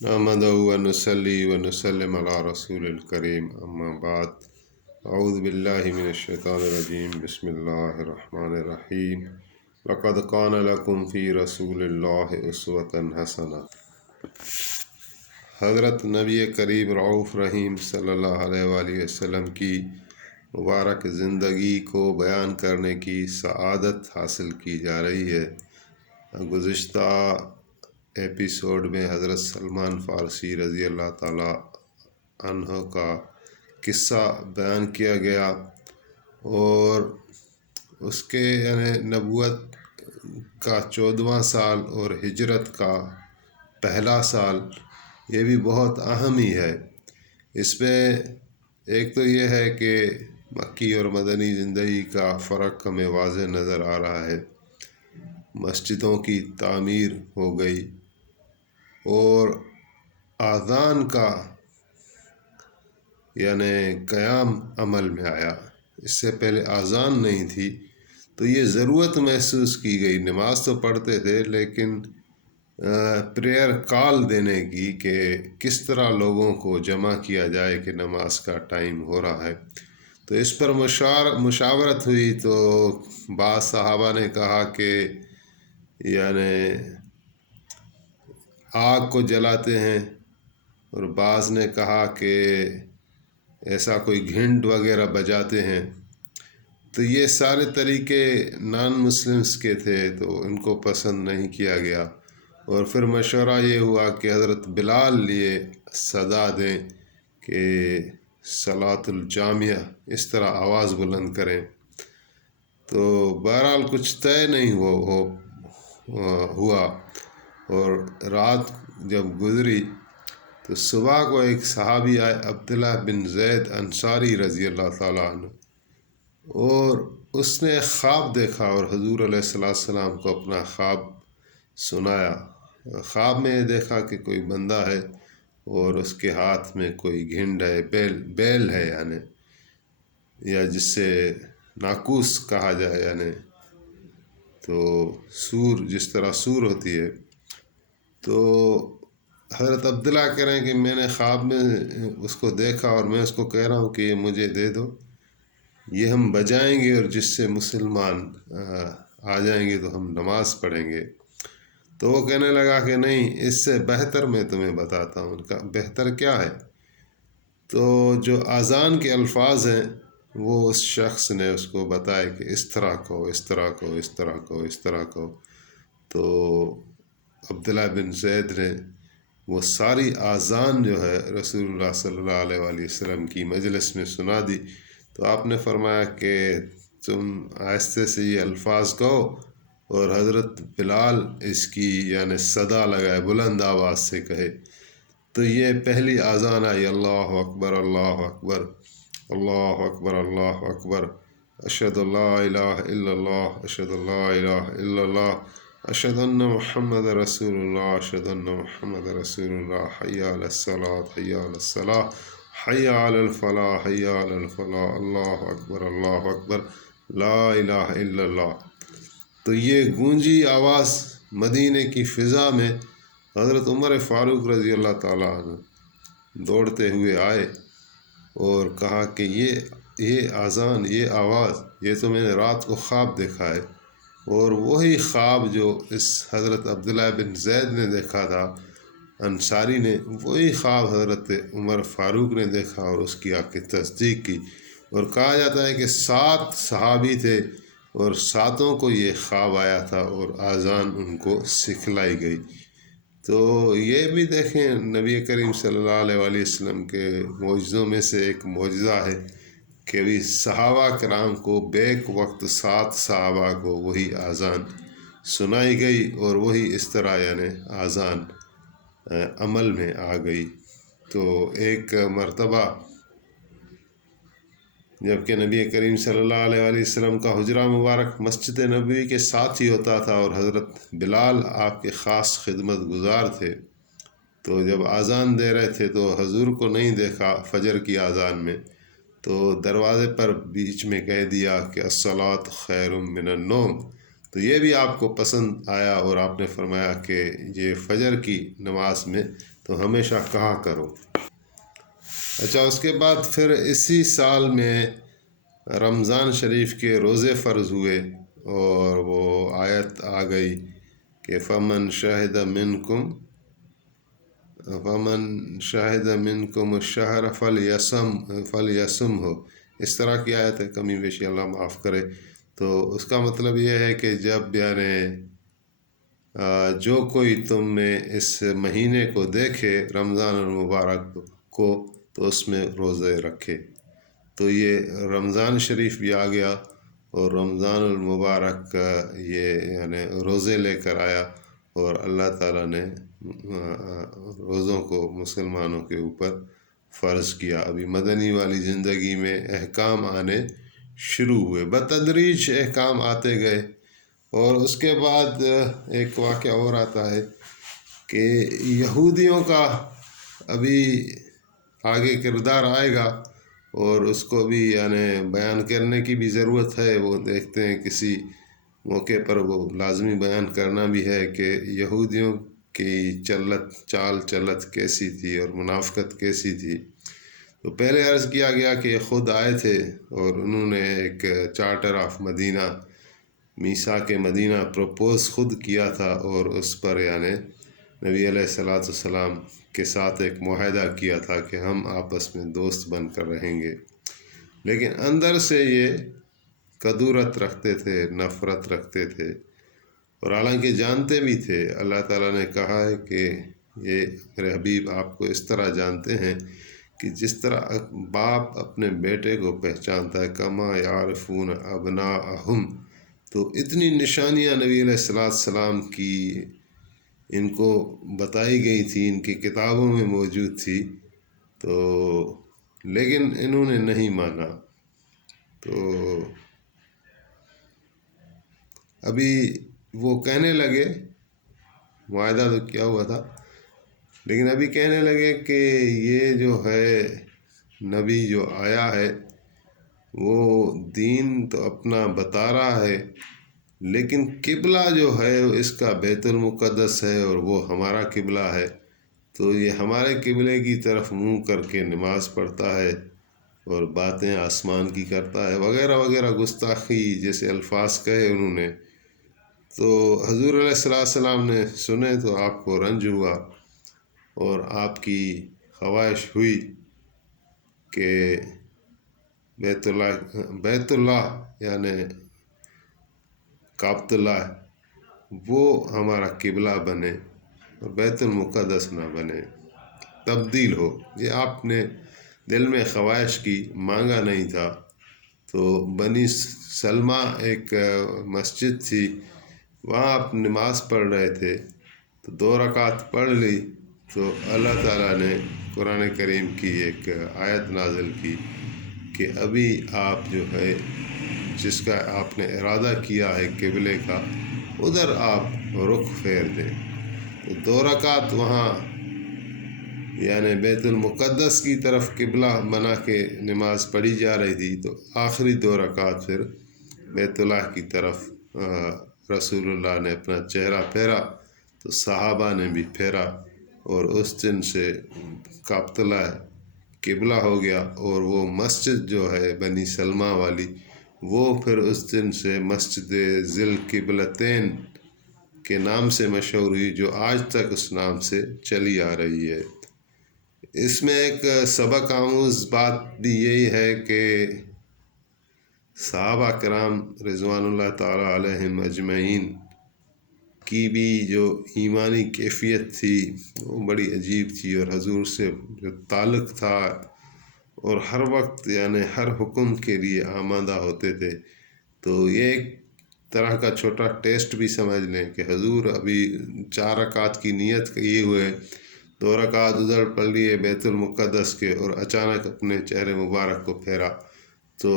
نحمده ونصلي ونسلم على رسول الكريم اما بعد اعوذ باللہ من الشیطان الرجیم بسم اللہ الرحمن الرحیم لقد كان لكم في رسول اللہ اسوة حسنہ۔ حضرت نبی کریم رعوف رحیم صلی اللہ علیہ وآلہ وسلم کی مبارک زندگی کو بیان کرنے کی سعادت حاصل کی جا رہی ہے۔ گزشتہ ایپیسوڈ میں حضرت سلمان فارسی رضی اللہ تعالی عنہ کا قصہ بیان کیا گیا اور اس کے نبوت کا 14واں سال اور ہجرت کا پہلا سال، یہ بھی بہت اہم ہی ہے۔ اس میں ایک تو یہ ہے کہ مکی اور مدنی زندگی کا فرق ہمیں واضح نظر آ رہا ہے۔ مسجدوں کی تعمیر ہو گئی اور آذان کا قیام عمل میں آیا۔ اس سے پہلے آذان نہیں تھی تو یہ ضرورت محسوس کی گئی۔ نماز تو پڑھتے تھے لیکن پریئر کال دینے کی کہ کس طرح لوگوں کو جمع کیا جائے کہ نماز کا ٹائم ہو رہا ہے۔ تو اس پر مشاورت ہوئی تو بعض صحابہ نے کہا کہ آگ کو جلاتے ہیں، اور بعض نے کہا کہ ایسا کوئی گھنٹ وغیرہ بجاتے ہیں۔ تو یہ سارے طریقے نان مسلمس کے تھے تو ان کو پسند نہیں کیا گیا، اور پھر مشورہ یہ ہوا کہ حضرت بلال لیے صدا دیں کہ صلاۃ الجامعہ، اس طرح آواز بلند کریں۔ تو بہرحال کچھ طے نہیں ہوا، اور رات جب گزری تو صبح کو ایک صحابی آئے، عبداللہ بن زید انصاری رضی اللہ تعالیٰ عنہ، اور اس نے خواب دیکھا اور حضور علیہ السلام کو اپنا خواب سنایا۔ خواب میں دیکھا کہ کوئی بندہ ہے اور اس کے ہاتھ میں کوئی گھنڈ ہے، بیل ہے، یا جس سے ناقوس کہا جائے، تو سور، جس طرح سور ہوتی ہے۔ تو حضرت عبداللہ کہہ رہے ہیں کہ میں نے خواب میں اس کو دیکھا اور میں اس کو کہہ رہا ہوں کہ یہ مجھے دے دو، یہ ہم بجائیں گے، اور جس سے مسلمان آ جائیں گے تو ہم نماز پڑھیں گے۔ تو وہ کہنے لگا کہ نہیں، اس سے بہتر میں تمہیں بتاتا ہوں۔ ان کا بہتر کیا ہے؟ تو جو اذان کے الفاظ ہیں وہ اس شخص نے اس کو بتائے کہ اس طرح کہو، اس طرح کہو، اس طرح کہو، اس طرح کہو۔ تو عبداللہ بن زید نے وہ ساری اذان جو ہے رسول اللہ صلی اللہ علیہ وآلہ وسلم کی مجلس میں سنا دی۔ تو آپ نے فرمایا کہ تم آہستہ سے یہ الفاظ کہو، اور حضرت بلال اس کی صدا لگائے، بلند آواز سے کہے۔ تو یہ پہلی اذان آئی، اللہ اکبر اللہ اکبر اللہ اکبر اللہ اکبر، اشہد اللہ الہ الا اللہ اشہد اللہ الہ الا اللہ اشہد ان محمد رسول اللہ اشہد ان محمد رسول اللہ، حی علی الصلاۃ حی علی الصلاۃ حی علی الفلاح حی علی الفلاح، اللہ اکبر لا الہ الا اللہ۔ تو یہ گونجی آواز مدینے کی فضا میں حضرت عمر فاروق رضی اللہ تعالیٰ عنہ دوڑتے ہوئے آئے اور کہا کہ یہ اذان، یہ آواز، یہ تو میں نے رات کو خواب دیکھا ہے، اور وہی خواب جو اس حضرت عبداللہ بن زید نے دیکھا تھا انصاری نے، وہی خواب حضرت عمر فاروق نے دیکھا اور اس کی آ کے تصدیق کی۔ اور کہا جاتا ہے کہ 7 صحابی تھے اور 7 کو یہ خواب آیا تھا اور اذان ان کو سکھلائی گئی۔ تو یہ بھی دیکھیں، نبی کریم صلی اللہ علیہ وآلہ وسلم کے معجزوں میں سے ایک معجزہ ہے کہ بھی صحابہ کرام کو بیک وقت 7 صحابہ کو وہی اذان سنائی گئی، اور وہی اس طرح اذان عمل میں آ گئی۔ تو ایک مرتبہ جب کہ نبی کریم صلی اللہ علیہ وآلہ وسلم کا حجرہ مبارک مسجد نبوی کے ساتھ ہی ہوتا تھا، اور حضرت بلال آپ کے خاص خدمت گزار تھے، تو جب اذان دے رہے تھے تو حضور کو نہیں دیکھا فجر کی اذان میں، تو دروازے پر بیچ میں کہہ دیا کہ الصلاۃ خیر من النوم، تو یہ بھی آپ کو پسند آیا اور آپ نے فرمایا کہ یہ فجر کی نماز میں تو ہمیشہ کہا کرو۔ اچھا، اس کے بعد پھر اسی سال میں رمضان شریف کے روزے فرض ہوئے اور وہ آیت آ گئی کہ فمن شاہد منکم الشہر فلیسم ہو، اس طرح کی آیت ہے، کمی بیشی اللہ معاف کرے۔ تو اس کا مطلب یہ ہے کہ جب یعنی جو کوئی تم میں اس مہینے کو دیکھے رمضان المبارک کو تو اس میں روزے رکھے۔ تو یہ رمضان شریف بھی آ گیا اور رمضان المبارک کا یہ یعنی روزے لے کر آیا، اور اللہ تعالیٰ نے روزوں کو مسلمانوں کے اوپر فرض کیا۔ ابھی مدنی والی زندگی میں احکام آنے شروع ہوئے، بتدریج احکام آتے گئے۔ اور اس کے بعد ایک واقعہ اور آتا ہے کہ یہودیوں کا ابھی آگے کردار آئے گا، اور اس کو بھی یعنی بیان کرنے کی بھی ضرورت ہے۔ وہ دیکھتے ہیں کسی موقع پر وہ لازمی بیان کرنا بھی ہے کہ یہودیوں کی چال چلت کیسی تھی اور منافقت کیسی تھی۔ تو پہلے عرض کیا گیا کہ خود آئے تھے اور انہوں نے ایک چارٹر آف مدینہ، میثاق مدینہ پروپوز خود کیا تھا، اور اس پر یعنی نبی علیہ السلام کے ساتھ ایک معاہدہ کیا تھا کہ ہم آپس میں دوست بن کر رہیں گے، لیکن اندر سے یہ کدورت رکھتے تھے، نفرت رکھتے تھے، اور حالانکہ جانتے بھی تھے۔ اللہ تعالیٰ نے کہا ہے کہ یہ میرے حبیب آپ کو اس طرح جانتے ہیں کہ جس طرح باپ اپنے بیٹے کو پہچانتا ہے، کما یعرفون ابناءہم۔ تو اتنی نشانیاں نبی علیہ السلام کی ان کو بتائی گئی تھی، ان کی کتابوں میں موجود تھی، تو لیکن انہوں نے نہیں مانا۔ تو ابھی وہ کہنے لگے، معاہدہ تو کیا ہوا تھا، لیکن ابھی کہنے لگے کہ یہ جو ہے نبی جو آیا ہے وہ دین تو اپنا بتا رہا ہے، لیکن قبلہ جو ہے اس کا بیت المقدس ہے اور وہ ہمارا قبلہ ہے، تو یہ ہمارے قبلے کی طرف منہ کر کے نماز پڑھتا ہے اور باتیں آسمان کی کرتا ہے، وغیرہ وغیرہ گستاخی جیسے الفاظ کہے انہوں نے۔ تو حضور علیہ السلام نے سنے تو آپ کو رنج ہوا، اور آپ کی خواہش ہوئی کہ بیت اللہ یعنی کعبۃ اللہ وہ ہمارا قبلہ بنے اور بیت المقدس نہ بنے، تبدیل ہو۔ یہ آپ نے دل میں خواہش کی، مانگا نہیں تھا۔ تو بنی سلمہ ایک مسجد تھی، وہاں آپ نماز پڑھ رہے تھے، تو 2 رکعت پڑھ لی تو اللہ تعالیٰ نے قرآن کریم کی ایک آیت نازل کی کہ ابھی آپ جو ہے جس کا آپ نے ارادہ کیا ہے قبلے کا، ادھر آپ رخ پھیر دیں۔ تو 2 رکعت وہاں یعنی بیت المقدس کی طرف قبلہ بنا کے نماز پڑھی جا رہی تھی، تو آخری 2 رکعت پھر بیت اللہ کی طرف رسول اللہ نے اپنا چہرہ پھیرا، تو صحابہ نے بھی پھیرا، اور اس دن سے کعبۃ اللہ قبلہ ہو گیا۔ اور وہ مسجد جو ہے بنی سلمہ والی، وہ پھر اس دن سے مسجد ذی القبلتین کے نام سے مشہور ہوئی، جو آج تک اس نام سے چلی آ رہی ہے۔ اس میں ایک سبق آموز بات بھی یہی ہے کہ صحابہ کرام رضوان اللہ تعالیٰ علیہم اجمعین کی بھی جو ایمانی کیفیت تھی وہ بڑی عجیب تھی، اور حضور سے جو تعلق تھا، اور ہر وقت یعنی ہر حکم کے لیے آمادہ ہوتے تھے۔ تو یہ ایک طرح کا چھوٹا ٹیسٹ بھی سمجھ لیں کہ حضور ابھی 4 رکعت کی نیت کیے ہوئے، 2 رکعت ادھر پڑھ لیے بیت المقدس کے، اور اچانک اپنے چہرے مبارک کو پھیرا۔ تو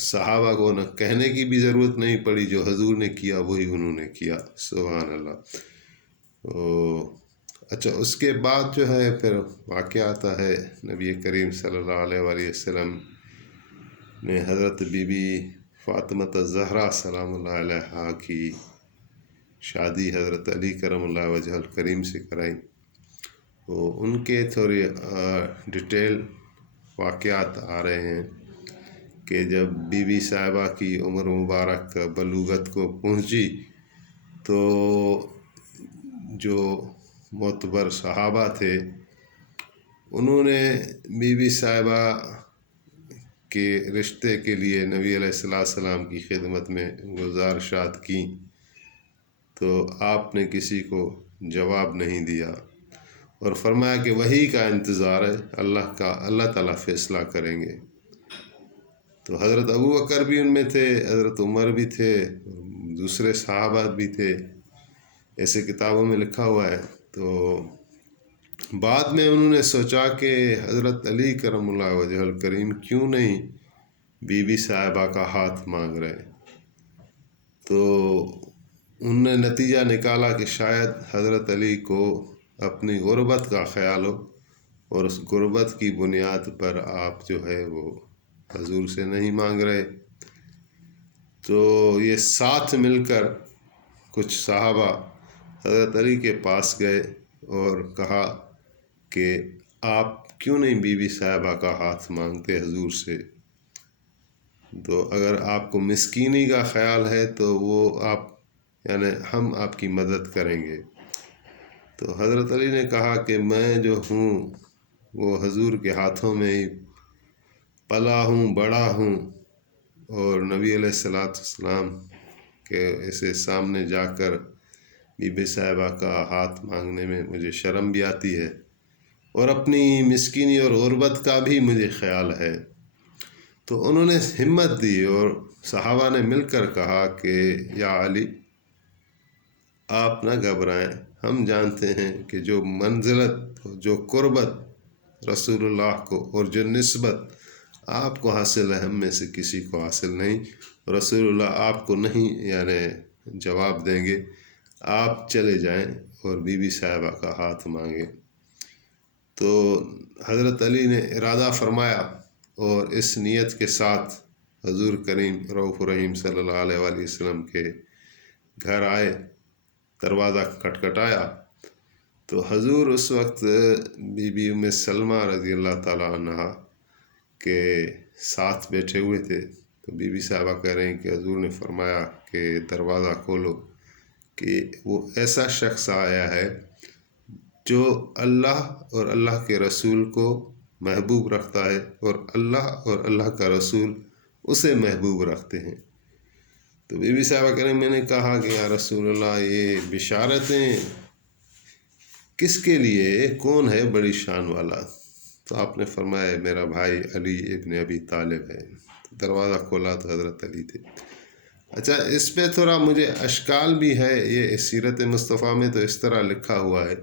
صحابہ کو نہ کہنے کی بھی ضرورت نہیں پڑی، جو حضور نے کیا وہی انہوں نے کیا، سبحان اللہ۔ اچھا، اس کے بعد جو ہے پھر واقعہ آتا ہے، نبی کریم صلی اللہ علیہ وآلہ وسلم نے حضرت بی بی فاطمہ الزہرا سلام اللہ علیہا کی شادی حضرت علی کرم اللہ وجہ الکریم سے کرائی، تو ان کے تھوڑے ڈیٹیل واقعات آ رہے ہیں کہ جب بی بی صاحبہ کی عمر مبارک بلوغت کو پہنچی تو جو معتبر صحابہ تھے انہوں نے بی بی صاحبہ کے رشتے کے لیے نبی علیہ السلام کی خدمت میں گزارشات کیں، تو آپ نے کسی کو جواب نہیں دیا اور فرمایا کہ وہی کا انتظار ہے، اللہ تعالیٰ فیصلہ کریں گے۔ تو حضرت ابو بکر بھی ان میں تھے، حضرت عمر بھی تھے، دوسرے صحابہ بھی تھے، ایسے کتابوں میں لکھا ہوا ہے۔ تو بعد میں انہوں نے سوچا کہ حضرت علی کرم اللہ وجہ الکریم کیوں نہیں بی بی صاحبہ کا ہاتھ مانگ رہے، تو انہوں نے نتیجہ نکالا کہ شاید حضرت علی کو اپنی غربت کا خیال ہو اور اس غربت کی بنیاد پر آپ جو ہے وہ حضور سے نہیں مانگ رہے۔ تو یہ ساتھ مل کر کچھ صحابہ حضرت علی کے پاس گئے اور کہا کہ آپ کیوں نہیں بی بی صاحبہ کا ہاتھ مانگتے حضور سے، تو اگر آپ کو مسکینی کا خیال ہے تو وہ ہم آپ کی مدد کریں گے۔ تو حضرت علی نے کہا کہ میں جو ہوں وہ حضور کے ہاتھوں میں ہی پلا ہوں، بڑا ہوں، اور نبی علیہ السلام کے ایسے سامنے جا کر بی بی صاحبہ کا ہاتھ مانگنے میں مجھے شرم بھی آتی ہے اور اپنی مسکینی اور غربت کا بھی مجھے خیال ہے۔ تو انہوں نے ہمت دی اور صحابہ نے مل کر کہا کہ یا علی آپ نہ گھبرائیں، ہم جانتے ہیں کہ جو منزلت، جو قربت رسول اللہ کو اور جو نسبت آپ کو حاصل ہے ہم میں سے کسی کو حاصل نہیں، رسول اللہ آپ کو نہیں جواب دیں گے، آپ چلے جائیں اور بی بی صاحبہ کا ہاتھ مانگیں۔ تو حضرت علی نے ارادہ فرمایا اور اس نیت کے ساتھ حضور کریم رؤوف الرحیم صلی اللہ علیہ وآلہ وسلم کے گھر آئے، دروازہ کھٹکھٹایا تو حضور اس وقت بی بی ام سلمہ رضی اللہ تعالیٰ عنہا کے ساتھ بیٹھے ہوئے تھے۔ تو بی بی صاحبہ کہہ رہے ہیں کہ حضور نے فرمایا کہ دروازہ کھولو کہ وہ ایسا شخص آیا ہے جو اللہ اور اللہ کے رسول کو محبوب رکھتا ہے اور اللہ کا رسول اسے محبوب رکھتے ہیں۔ تو بی بی صاحبہ کہہ رہے ہیں میں نے کہا کہ یا رسول اللہ یہ بشارتیں کس کے لیے، کون ہے بڑی شان والا؟ تو آپ نے فرمایا میرا بھائی علی ابن ابی طالب ہے۔ دروازہ کھولا تو حضرت علی تھے۔ اچھا، اس پہ تھوڑا مجھے اشکال بھی ہے، یہ سیرت مصطفیٰ میں تو اس طرح لکھا ہوا ہے،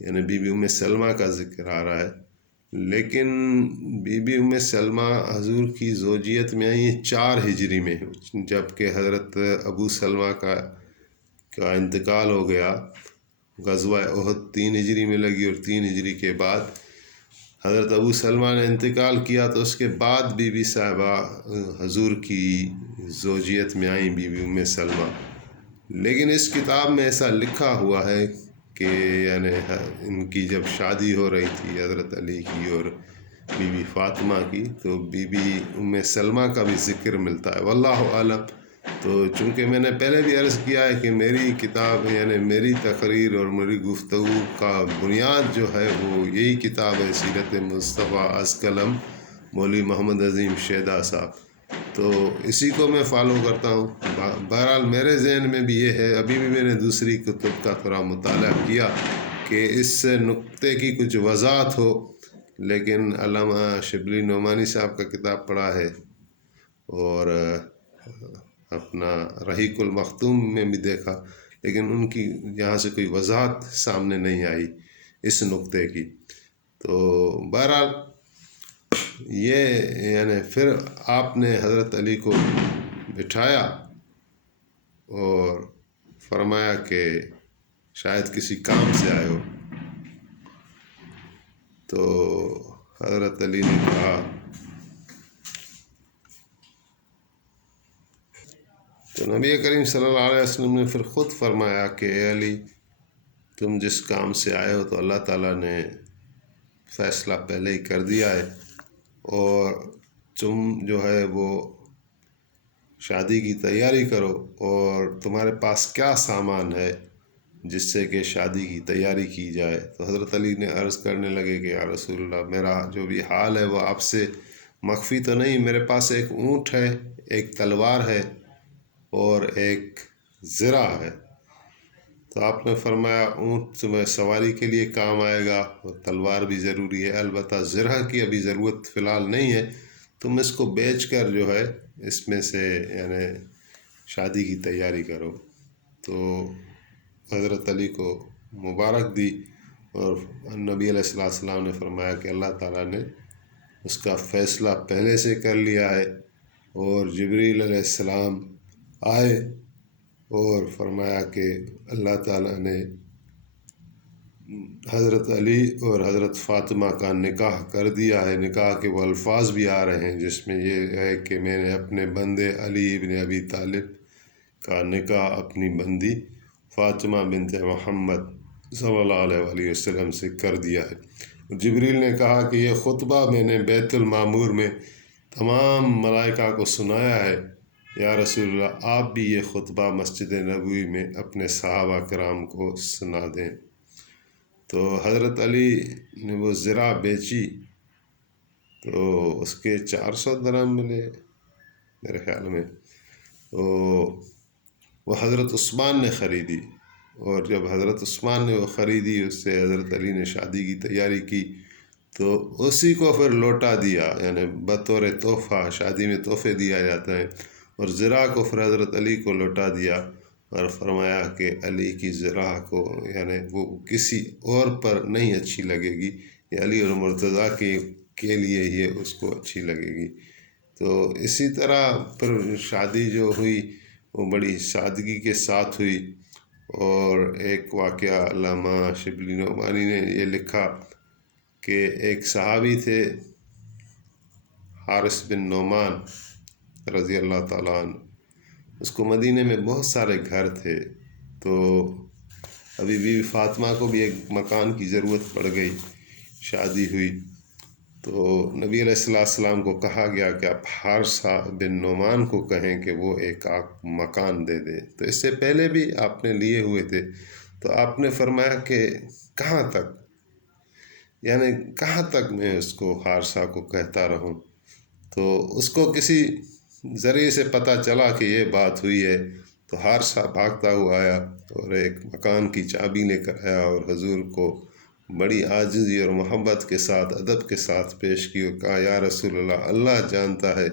یعنی بی بی ام سلمہ کا ذکر آ رہا ہے، لیکن بی بی ام سلمہ حضور کی زوجیت میں آئی 4 ہجری میں، جبکہ حضرت ابو سلمہ کا انتقال ہو گیا۔ غزوہ احد 3 ہجری میں لگی اور 3 ہجری کے بعد حضرت ابو سلمہ نے انتقال کیا، تو اس کے بعد بی بی صاحبہ حضور کی زوجیت میں آئیں، بی بی ام سلمہ۔ لیکن اس کتاب میں ایسا لکھا ہوا ہے کہ ان کی جب شادی ہو رہی تھی حضرت علی کی اور بی بی فاطمہ کی، تو بی بی ام سلمہ کا بھی ذکر ملتا ہے، واللہ اعلم۔ تو چونکہ میں نے پہلے بھی عرض کیا ہے کہ میری کتاب میری تقریر اور میری گفتگو کا بنیاد جو ہے وہ یہی کتاب ہے، سیرت مصطفیٰ از قلم مولوی محمد عظیم شیدا صاحب، تو اسی کو میں فالو کرتا ہوں۔ بہرحال میرے ذہن میں بھی یہ ہے، ابھی بھی میں نے دوسری کتب کا تھوڑا مطالعہ کیا کہ اس نقطے کی کچھ وضاحت ہو، لیکن علامہ شبلی نعمانی صاحب کا کتاب پڑھا ہے اور اپنا رحیق المختوم میں بھی دیکھا، لیکن ان کی یہاں سے کوئی وضاحت سامنے نہیں آئی اس نقطے کی۔ تو بہرحال یہ پھر آپ نے حضرت علی کو بٹھایا اور فرمایا کہ شاید کسی کام سے آئے ہو، تو حضرت علی نے کہا تو نبی کریم صلی اللہ علیہ وسلم نے پھر خود فرمایا کہ اے علی، تم جس کام سے آئے ہو تو اللہ تعالیٰ نے فیصلہ پہلے ہی کر دیا ہے، اور تم جو ہے وہ شادی کی تیاری کرو، اور تمہارے پاس کیا سامان ہے جس سے کہ شادی کی تیاری کی جائے؟ تو حضرت علی نے عرض کرنے لگے کہ یا رسول اللہ، میرا جو بھی حال ہے وہ آپ سے مخفی تو نہیں، میرے پاس ایک اونٹ ہے، ایک تلوار ہے اور ایک زرہ ہے۔ تو آپ نے فرمایا اونٹ تمہیں سواری کے لیے کام آئے گا اور تلوار بھی ضروری ہے، البتہ زرہ کی ابھی ضرورت فی الحال نہیں ہے، تم اس کو بیچ کر جو ہے اس میں سے یعنی شادی کی تیاری کرو۔ تو حضرت علی کو مبارک دی، اور نبی علیہ السلام نے فرمایا کہ اللہ تعالیٰ نے اس کا فیصلہ پہلے سے کر لیا ہے، اور جبریل علیہ السلام آئے اور فرمایا کہ اللہ تعالیٰ نے حضرت علی اور حضرت فاطمہ کا نکاح کر دیا ہے۔ نکاح کے وہ الفاظ بھی آ رہے ہیں جس میں یہ ہے کہ میں نے اپنے بندے علی ابن ابی طالب کا نکاح اپنی بندی فاطمہ بنت محمد صلی اللہ علیہ وآلہ وسلم سے کر دیا ہے۔ جبریل نے کہا کہ یہ خطبہ میں نے بیت المعمور میں تمام ملائکہ کو سنایا ہے، یا رسول اللہ آپ بھی یہ خطبہ مسجد نبوی میں اپنے صحابہ کرام کو سنا دیں۔ تو حضرت علی نے وہ زرہ بیچی تو اس کے 400 درہم ملے میرے خیال میں، تو وہ حضرت عثمان نے خریدی، اور جب حضرت عثمان نے وہ خریدی اس سے حضرت علی نے شادی کی تیاری کی، تو اسی کو پھر لوٹا دیا، یعنی بطور تحفہ، شادی میں تحفے دیا جاتا ہے، اور زرہ کو پھر حضرت علی کو لوٹا دیا، اور فرمایا کہ علی کی زرہ کو یعنی وہ کسی اور پر نہیں اچھی لگے گی، یہ علی اور مرتضیٰ کے لیے یہ اس کو اچھی لگے گی۔ تو اسی طرح پھر شادی جو ہوئی وہ بڑی سادگی کے ساتھ ہوئی۔ اور ایک واقعہ علامہ شبلی نعمانی نے یہ لکھا کہ ایک صحابی تھے حارث بن نعمان رضی اللہ تعالیٰ عنہ، اس کو مدینے میں بہت سارے گھر تھے، تو ابھی بیوی فاطمہ کو بھی ایک مکان کی ضرورت پڑ گئی، شادی ہوئی، تو نبی علیہ السلام کو کہا گیا کہ آپ حارثہ بن نعمان کو کہیں کہ وہ ایک آپ مکان دے دے۔ تو اس سے پہلے بھی آپ نے لیے ہوئے تھے، تو آپ نے فرمایا کہ کہاں تک، یعنی کہاں تک میں اس کو حارثہ کو کہتا رہوں؟ تو اس کو کسی ذریعے سے پتہ چلا کہ یہ بات ہوئی ہے، تو حارثہ بھاگتا ہوا آیا اور ایک مکان کی چابی لے کر آیا، اور حضور کو بڑی عاجزی اور محبت کے ساتھ، ادب کے ساتھ پیش کی، اور کہا یا رسول اللہ، اللہ جانتا ہے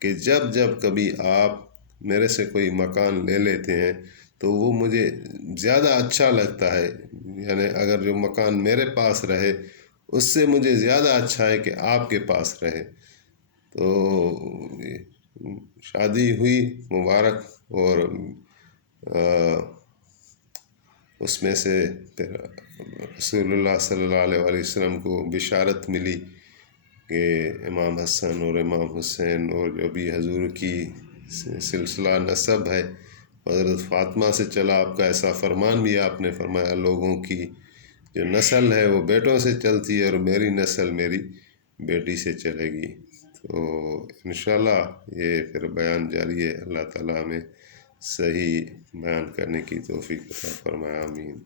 کہ جب جب کبھی آپ میرے سے کوئی مکان لے لیتے ہیں تو وہ مجھے زیادہ اچھا لگتا ہے، یعنی اگر جو مکان میرے پاس رہے اس سے مجھے زیادہ اچھا ہے کہ آپ کے پاس رہے۔ تو شادی ہوئی مبارک، اور اس میں سے پھر رسول اللہ صلی اللہ علیہ وآلہ وسلم کو بشارت ملی کہ امام حسن اور امام حسین اور جو بھی حضور کی سلسلہ نسب ہے حضرت فاطمہ سے چلا، آپ کا ایسا فرمان بھی آپ نے فرمایا لوگوں کی جو نسل ہے وہ بیٹوں سے چلتی ہے، اور میری نسل میری بیٹی سے چلے گی۔ تو انشاءاللہ یہ پھر بیان جاری ہے، اللہ تعالیٰ ہمیں صحیح بیان کرنے کی توفیق عطا فرمائے، آمین۔